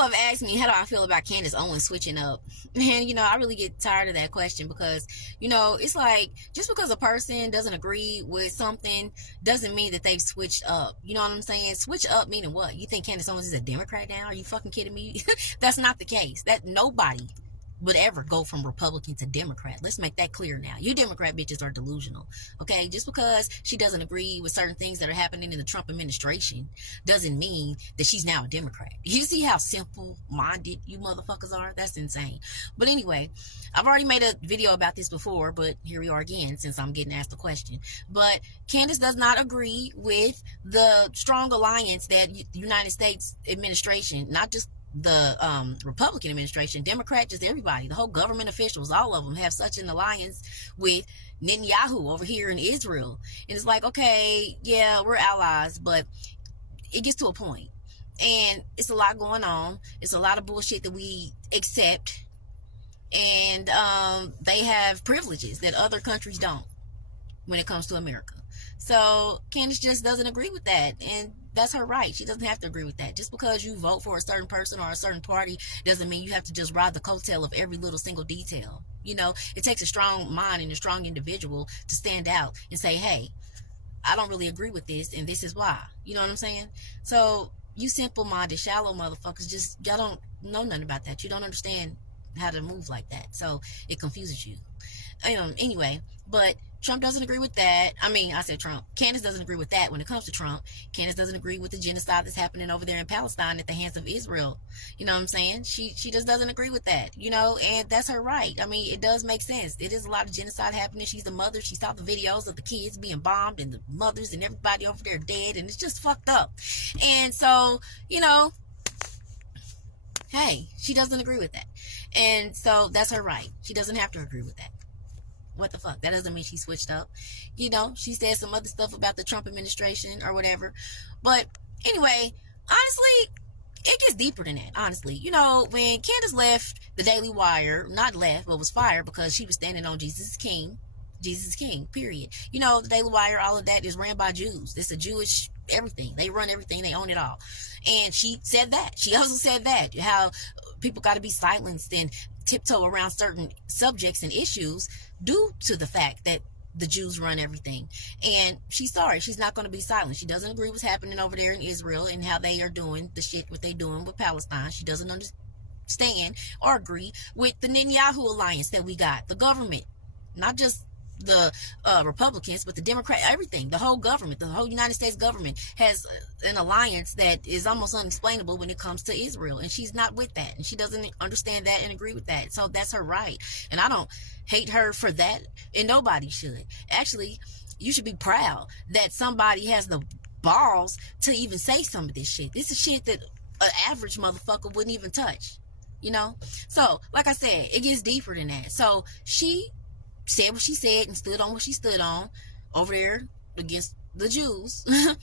people have asked me, how do I feel about Candace Owens switching up? And, I really get tired of that question because, it's like, just because a person doesn't agree with something doesn't mean that they've switched up. You know what I'm saying? Switch up meaning what? You think Candace Owens is a Democrat now? Are you fucking kidding me? That's not the case. That nobody would ever go from Republican to Democrat. Let's make that clear now. You Democrat bitches are delusional. Okay? Just because she doesn't agree with certain things that are happening in the Trump administration doesn't mean that she's now a Democrat. You see how simple-minded you motherfuckers are? That's insane. But anyway, I've already made a video about this before, but here we are again since I'm getting asked the question. But Candace does not agree with the strong alliance that the United States administration, not just the Republican administration, Democrat, just everybody, the whole government officials, all of them have such an alliance with Netanyahu over here in Israel. And it's like, okay, yeah, we're allies, but it gets to a point. And it's a lot going on. It's a lot of bullshit that we accept. And they have privileges that other countries don't when it comes to America. So Candace just doesn't agree with that. And that's her right. She doesn't have to agree with that. Just because you vote for a certain person or a certain party doesn't mean you have to just ride the coattail of every little single detail. It takes a strong mind and a strong individual to stand out and say, hey, I don't really agree with this, and this is why. You know what I'm saying? So you simple-minded, shallow motherfuckers, y'all don't know nothing about that. You don't understand how to move like that. So it confuses you. Anyway, but Trump doesn't agree with that. I said Trump. Candace doesn't agree with that when it comes to Trump. Candace doesn't agree with the genocide that's happening over there in Palestine at the hands of Israel. You know what I'm saying? She just doesn't agree with that, and that's her right. It does make sense. It is a lot of genocide happening. She's the mother. She saw the videos of the kids being bombed and the mothers and everybody over there dead, and it's just fucked up. And so, hey, she doesn't agree with that. And so that's her right. She doesn't have to agree with that. What the fuck? That doesn't mean she switched up. She said some other stuff about the Trump administration or whatever. But anyway, honestly, it gets deeper than that, honestly. When Candace left the Daily Wire, not left, but was fired because she was standing on Jesus is King. Jesus is King, period. The Daily Wire, all of that is ran by Jews. It's a Jewish everything. They run everything. They own it all. And she said that. She also said that, how people got to be silenced and tiptoe around certain subjects and issues due to the fact that the Jews run everything. And she's sorry. She's not going to be silent. She doesn't agree what's happening over there in Israel and how they are doing the shit what they're doing with Palestine. She doesn't understand or agree with the Netanyahu alliance that we got. The government, not just the Republicans, but the Democrat, everything, the whole government, the whole United States government has an alliance that is almost unexplainable when it comes to Israel. And she's not with that. And she doesn't understand that and agree with that. So that's her right. And I don't hate her for that. And nobody should. Actually, you should be proud that somebody has the balls to even say some of this shit. This is shit that an average motherfucker wouldn't even touch. So like I said, it gets deeper than that. So she said what she said and stood on what she stood on over there against the Jews, and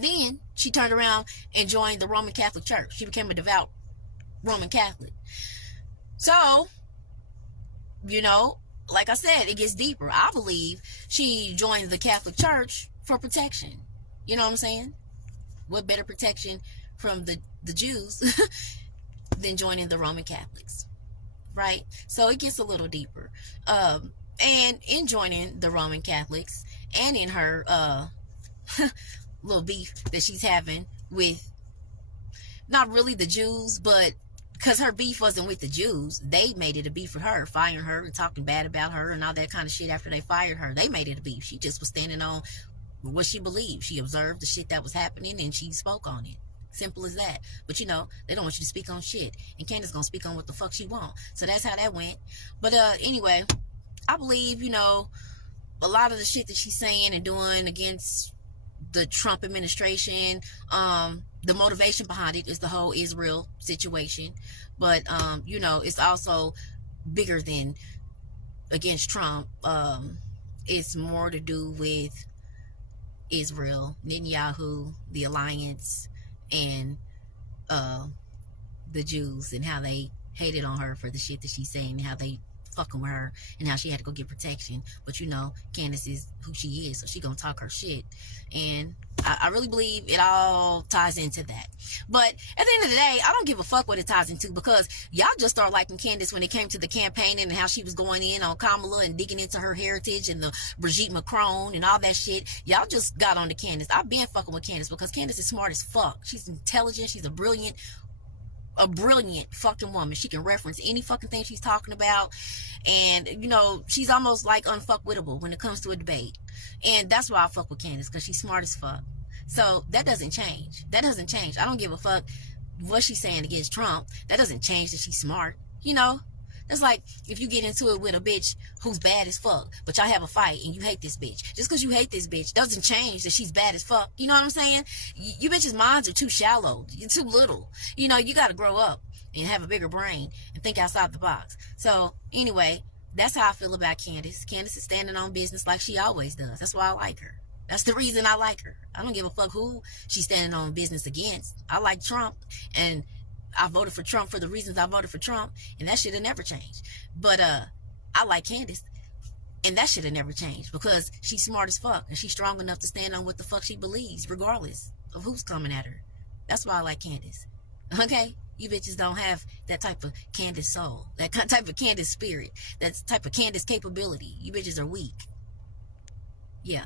then she turned around and joined the Roman Catholic Church. She became a devout Roman Catholic. So, like I said, it gets deeper. I believe she joined the Catholic Church for protection. You know what I'm saying? What better protection from the Jews than joining the Roman Catholics? Right? So it gets a little deeper. And in joining the Roman Catholics and in her little beef that she's having with not really the Jews, but because her beef wasn't with the Jews, they made it a beef for her, firing her and talking bad about her and all that kind of shit after they fired her. They made it a beef. She just was standing on what she believed. She observed the shit that was happening and she spoke on it. Simple as that. But they don't want you to speak on shit. And Candace gonna speak on what the fuck she want. So that's how that went. But anyway, I believe, a lot of the shit that she's saying and doing against the Trump administration, the motivation behind it is the whole Israel situation. But it's also bigger than against Trump. It's more to do with Israel, Netanyahu, the alliance, and the Jews and how they hated on her for the shit that she's saying and how they fucking with her and how she had to go get protection. But you know, Candace is who she is, so she gonna talk her shit. And I really believe it all ties into that. But at the end of the day, I don't give a fuck what it ties into, because y'all just start liking Candace when it came to the campaigning and how she was going in on Kamala and digging into her heritage and the Brigitte Macron and all that shit. Y'all just got on to Candace. I've been fucking with Candace because Candace is smart as fuck. She's intelligent. She's a brilliant fucking woman. She can reference any fucking thing she's talking about. And, you know, she's almost like unfuckwittable when it comes to a debate. And that's why I fuck with Candace, because she's smart as fuck. So that doesn't change. That doesn't change. I don't give a fuck what she's saying against Trump. That doesn't change that she's smart. You know? That's like if you get into it with a bitch who's bad as fuck, but y'all have a fight and you hate this bitch. Just because you hate this bitch doesn't change that she's bad as fuck. You know what I'm saying? You bitches' minds are too shallow. You're too little. You know, you got to grow up and have a bigger brain and think outside the box. So, anyway, that's how I feel about Candace. Candace is standing on business like she always does. That's why I like her. That's the reason I like her. I don't give a fuck who she's standing on business against. I like Trump, and I voted for Trump for the reasons I voted for Trump, and that should have never changed. But I like Candace, and that should have never changed, because she's smart as fuck, and she's strong enough to stand on what the fuck she believes, regardless of who's coming at her. That's why I like Candace. Okay? You bitches don't have that type of Candace soul, that type of Candace spirit, that type of Candace capability. You bitches are weak. Yeah.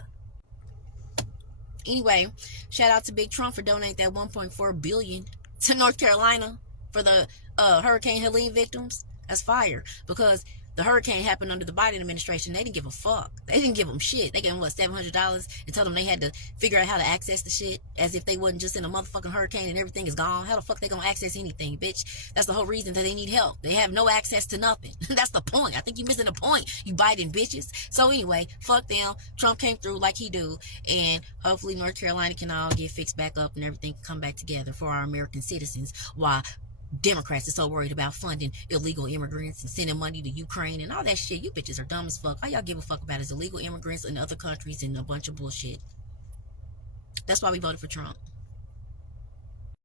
Anyway, shout out to Big Trump for donating that $1.4 billion to North Carolina for the Hurricane Helene victims. That's fire, because the hurricane happened under the Biden administration. They didn't give a fuck. They didn't give them shit. They gave them, what, $700 and told them they had to figure out how to access the shit, as if they wasn't just in a motherfucking hurricane and everything is gone. How the fuck they gonna access anything, bitch? That's the whole reason that they need help. They have no access to nothing. That's the point. I think you're missing the point, you Biden bitches. So anyway, fuck them. Trump came through like he do, and hopefully North Carolina can all get fixed back up and everything can come back together for our American citizens, while Democrats are so worried about funding illegal immigrants and sending money to Ukraine and all that shit. You bitches are dumb as fuck. All y'all give a fuck about is illegal immigrants in other countries and a bunch of bullshit. That's why we voted for Trump.